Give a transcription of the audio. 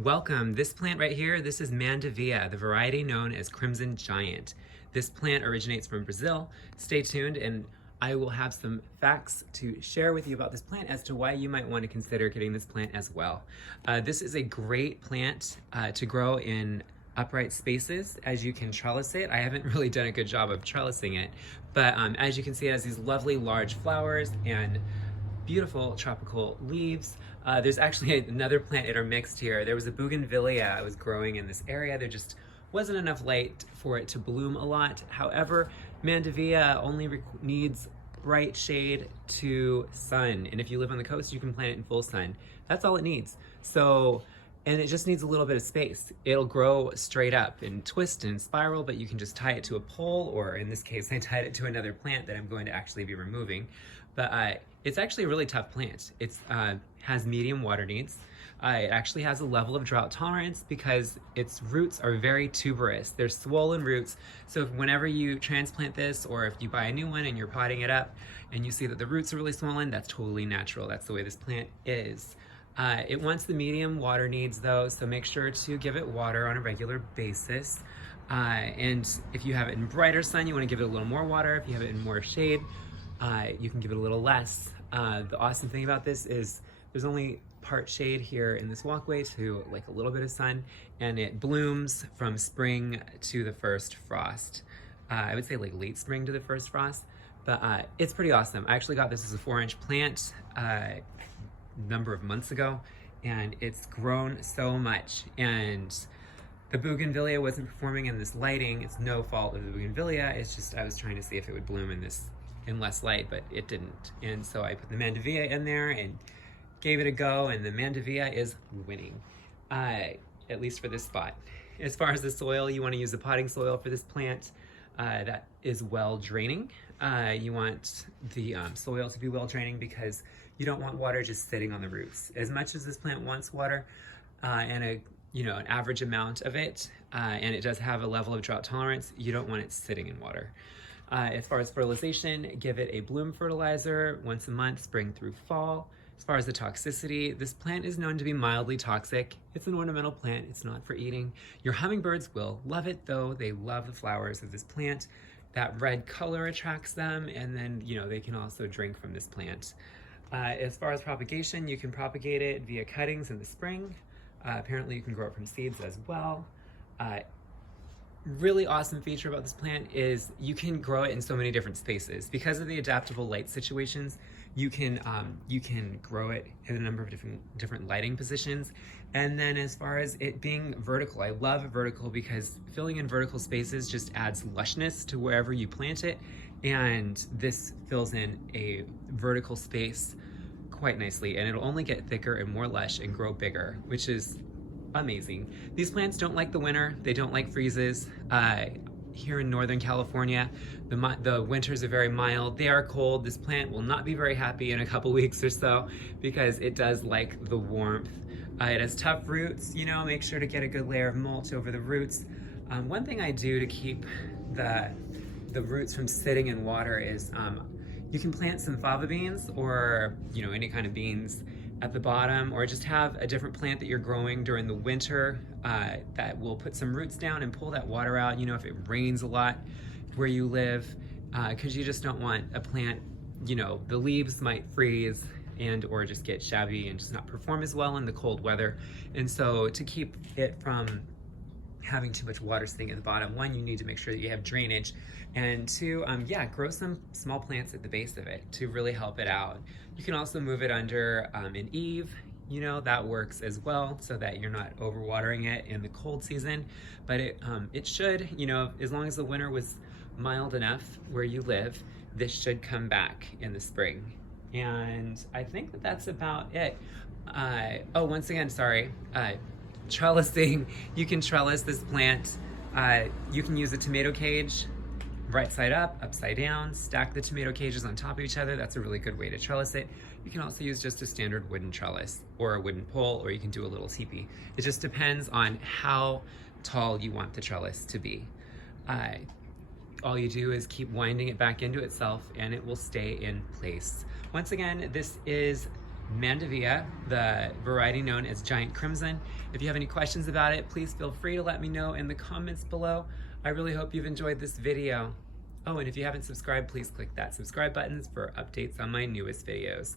Welcome. This plant right here, this is Mandevilla, the variety known as Crimson Giant. This plant originates from Brazil. Stay tuned and I will have some facts to share with you about this plant as to why you might want to consider getting this plant as well. This is a great plant to grow in upright spaces. As you can trellis it, I haven't really done a good job of trellising it, but as you can see, it has these lovely large flowers and beautiful tropical leaves. There's actually another plant intermixed here. There was a bougainvillea I was growing in this area. There just wasn't enough light for it to bloom a lot. However, Mandevilla only needs bright shade to sun. And if you live on the coast, you can plant it in full sun. That's all it needs. And it just needs a little bit of space. It'll grow straight up and twist and spiral, but you can just tie it to a pole, or in this case, I tied it to another plant that I'm going to actually be removing. But it's actually a really tough plant. It has medium water needs. It actually has a level of drought tolerance because its roots are very tuberous. They're swollen roots. So whenever you transplant this, or if you buy a new one and you're potting it up and you see that the roots are really swollen, that's totally natural. That's the way this plant is. It wants the medium water needs though, so make sure to give it water on a regular basis. And if you have it in brighter sun, you want to give it a little more water. If you have it in more shade, you can give it a little less. The awesome thing about this is there's only part shade here in this walkway to like a little bit of sun, and it blooms from spring to the first frost. I would say like late spring to the first frost, but it's pretty awesome. I actually got this as a 4-inch plant number of months ago, and it's grown so much. And the bougainvillea wasn't performing in this lighting. It's no fault of the bougainvillea. It's just I was trying to see if it would bloom in less light, but it didn't. And so I put the Mandevilla in there and gave it a go, and the Mandevilla is winning, at least for this spot. As far as the soil, you want to use the potting soil for this plant that is well draining. You want the soil to be well draining because you don't want water just sitting on the roots. As much as this plant wants water and an average amount of it, and it does have a level of drought tolerance, you don't want it sitting in water. As far as fertilization, give it a bloom fertilizer once a month, spring through fall. As far as the toxicity, this plant is known to be mildly toxic. It's an ornamental plant, it's not for eating. Your hummingbirds will love it though. They love the flowers of this plant. That red color attracts them, and then they can also drink from this plant. As far as propagation, you can propagate it via cuttings in the spring. Apparently you can grow it from seeds as well. Really awesome feature about this plant is you can grow it in so many different spaces. Because of the adaptable light situations, you can grow it in a number of different lighting positions. And then as far as it being vertical, I love vertical because filling in vertical spaces just adds lushness to wherever you plant it. And this fills in a vertical space quite nicely, and it'll only get thicker and more lush and grow bigger, which is amazing. These plants don't like the winter. They don't like freezes. Here in Northern California, the winters are very mild. They are cold. This plant will not be very happy in a couple weeks or so because it does like the warmth. It has tough roots. Make sure to get a good layer of mulch over the roots. One thing I do to keep the roots from sitting in water is you can plant some fava beans or any kind of beans at the bottom, or just have a different plant that you're growing during the winter that will put some roots down and pull that water out, if it rains a lot where you live, because you just don't want a plant, the leaves might freeze and or just get shabby and just not perform as well in the cold weather. And so to keep it from having too much water sitting at the bottom, one, you need to make sure that you have drainage, and two, grow some small plants at the base of it to really help it out. You can also move it under an eave, that works as well, so that you're not overwatering it in the cold season. But it should, as long as the winter was mild enough where you live, this should come back in the spring. And I think that that's about it. Once again, sorry. Trellising, you can trellis this plant. You can use a tomato cage, right side up, upside down, stack the tomato cages on top of each other. That's a really good way to trellis it. You can also use just a standard wooden trellis or a wooden pole, or you can do a little teepee. It just depends on how tall you want the trellis to be. All you do is keep winding it back into itself and it will stay in place. Once again, this is Mandevilla, the variety known as Giant Crimson. If you have any questions about it, please feel free to let me know in the comments below. I really hope you've enjoyed this video. Oh, and if you haven't subscribed, please click that subscribe button for updates on my newest videos.